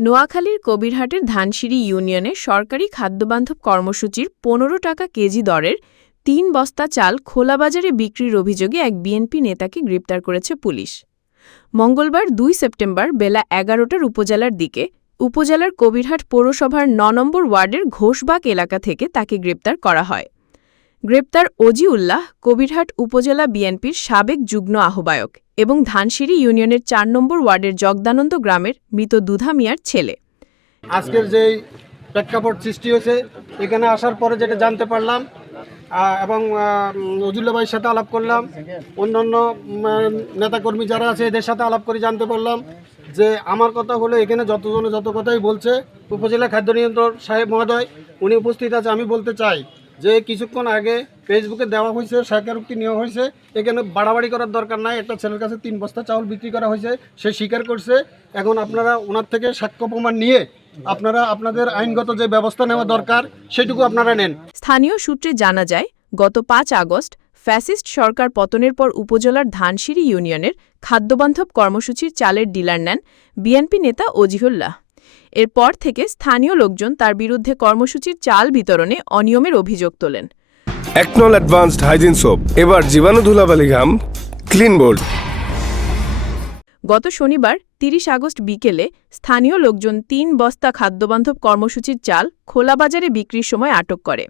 নোয়াখালীর কবিরহাটের ধানসিঁড়ি ইউনিয়নে সরকারি খাদ্যবান্ধব কর্মসূচির পনেরো টাকা কেজি দরের তিন বস্তা চাল খোলাবাজারে বিক্রির অভিযোগে এক বিএনপি নেতাকে গ্রেপ্তার করেছে পুলিশ। মঙ্গলবার দুই সেপ্টেম্বর বেলা এগারোটার উপজেলার দিকে উপজেলার কবিরহাট পৌরসভার ন নম্বর ওয়ার্ডের ঘোষবাগ এলাকা থেকে তাকে গ্রেপ্তার করা হয়। গ্রেপ্তার অজিউল্লাহ কবিরহাট উপজেলা বিএনপির সাবেক যুগ্ম আহ্বায়ক। এবং ধানসিঁড়ি ইউনিয়নের চার নম্বর ওয়ার্ডের জগদানন্দ গ্রামের মৃত দুধা মিয়ার ছেলে। আজকের যেই প্রেক্ষাপট সৃষ্টি হয়েছে, এখানে আসার পরে যেটা জানতে পারলাম এবং নজরুল্লা ভাইয়ের সাথে আলাপ করলাম, অন্যান্য নেতাকর্মী যারা আছে এদের সাথে আলাপ করে জানতে পারলাম যে আমার কথা হলো এখানে যতজন যত কথাই বলছে, উপজেলা খাদ্য নিয়ন্ত্রণ সাহেব মহোদয়, উনি উপস্থিত আছে, আমি বলতে চাই। যে কিছুক্ষণ আগে ফেসবুকে দেওয়া হয়েছে স্বীকারোক্তি নেওয়া হয়েছে, এখানে বাড়াবাড়ি করার দরকার নাই। একটা ছেলের কাছে তিন বস্তা চাউল বিক্রি করা হয়েছে, সে স্বীকার করছে। এখন আপনারা ওনার থেকে সাক্ষ্য প্রমাণ নিয়ে আপনারা আপনাদের আইনগত যে ব্যবস্থা নেওয়া দরকার, সেটুকু আপনারা নেন। স্থানীয় সূত্রে জানা যায়, গত পাঁচ আগস্ট ফ্যাসিস্ট সরকার পতনের পর উপজেলার ধানসিঁড়ি ইউনিয়নের খাদ্যবান্ধব কর্মসূচির চালের ডিলার নেন বিএনপি নেতা অজিহুল্লাহ। এরপর থেকে স্থানীয় লোকজন তার বিরুদ্ধে কর্মসূচির চাল বিতরণে অনিয়মের অভিযোগ তোলেন। একনল অ্যাডভান্সড হাইজিন সোপ এবার জীবাণু ধুলাবালি ঘাম ক্লিন বোল্ড গত শনিবার তিরিশ আগস্ট বিকেলে স্থানীয় লোকজন তিন বস্তা খাদ্যবান্ধব কর্মসূচির চাল খোলা বাজারে বিক্রির সময় আটক করে।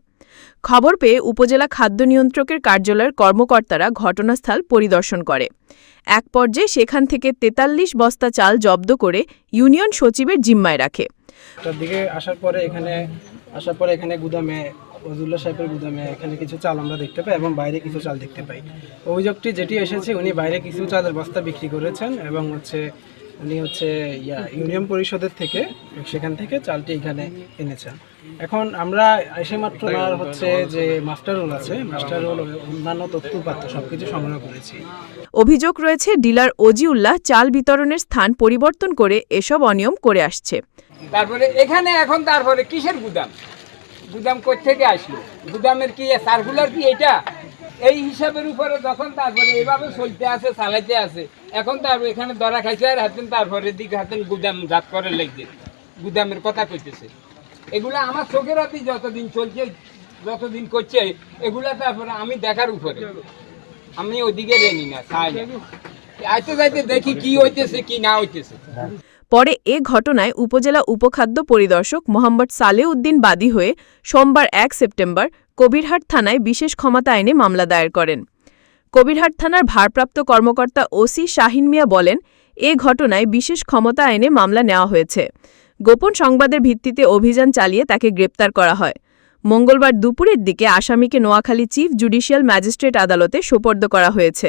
খবর পেয়ে উপজেলা খাদ্য নিয়ন্ত্রকের কার্যালয়ের কর্মকর্তারা ঘটনাস্থল পরিদর্শন করে। এক পর্যায়ে সেখান থেকে তেতাল্লিশ বস্তা চাল জব্দ করে ইউনিয়ন সচিবের জিম্মায় রাখে। দিকে আসার পরে এখানে, আসার পরে এখানে গুদামে ফজুল্লাহ সাহেবের গুদামে এখানে কিছু চাল আমরা দেখতে পাই এবং বাইরে কিছু চাল দেখতে পাই। অভিযোগটি যেটি এসেছে, উনি বাইরে কিছু চালের বস্তা বিক্রি করেছেন এবং হচ্ছে উনি হচ্ছে ইয়া ইউনিয়ন পরিষদের থেকে সেখান থেকে চালটি এখানে এনেছেন। এখন আমরা এসে মাত্র হচ্ছে যে মাস্টার রোল আছে মাস্টার রোল অন্যান্য তথ্যপাত্র সব কিছু সংগ্রহ করেছি। অভিযোগ রয়েছে ডিলার অজিউল্লাহ চাল বিতরণের স্থান পরিবর্তন করে এসব অনিয়ম করে আসছে। তারপরে এখানে এখন তারপরে কিসের গুদাম? গুদাম থেকে আসলো? গুদামের কি সার্কুলার কি এটা? এই হিসাবের উপরে যখন তারপরে এভাবে চলতে আছে, চালাইতে আছে, এখন তারপর এখানে ধরা খাইছে আর হাতেন তারপরে দিকে হাতেন গুদাম জাত করে লেগছে গুদামের কথা কইতেছে। এগুলা আমার চোখের হাতে যতদিন চলছে, যতদিন করছে, এগুলা তারপরে আমি দেখার উপরে। আমি ওদিকে রেনি না, চাই না। আইতে যাইতে দেখি কি হইতেছে, কি না হইতেছে। পরে এ ঘটনায় উপজেলা উপখাদ্য পরিদর্শক মোহাম্মদ সালে উদ্দিন বাদী হয়ে সোমবার এক সেপ্টেম্বর কবিরহাট থানায় বিশেষ ক্ষমতা আইনে মামলা দায়ের করেন। কবিরহাট থানার ভারপ্রাপ্ত কর্মকর্তা ওসি শাহিন মিয়া বলেন, এ ঘটনায় বিশেষ ক্ষমতা আইনে মামলা নেওয়া হয়েছে। গোপন সংবাদের ভিত্তিতে অভিযান চালিয়ে তাকে গ্রেপ্তার করা হয়। মঙ্গলবার দুপুরের দিকে আসামিকে নোয়াখালী চিফ জুডিশিয়াল ম্যাজিস্ট্রেট আদালতে সোপর্দ করা হয়েছে।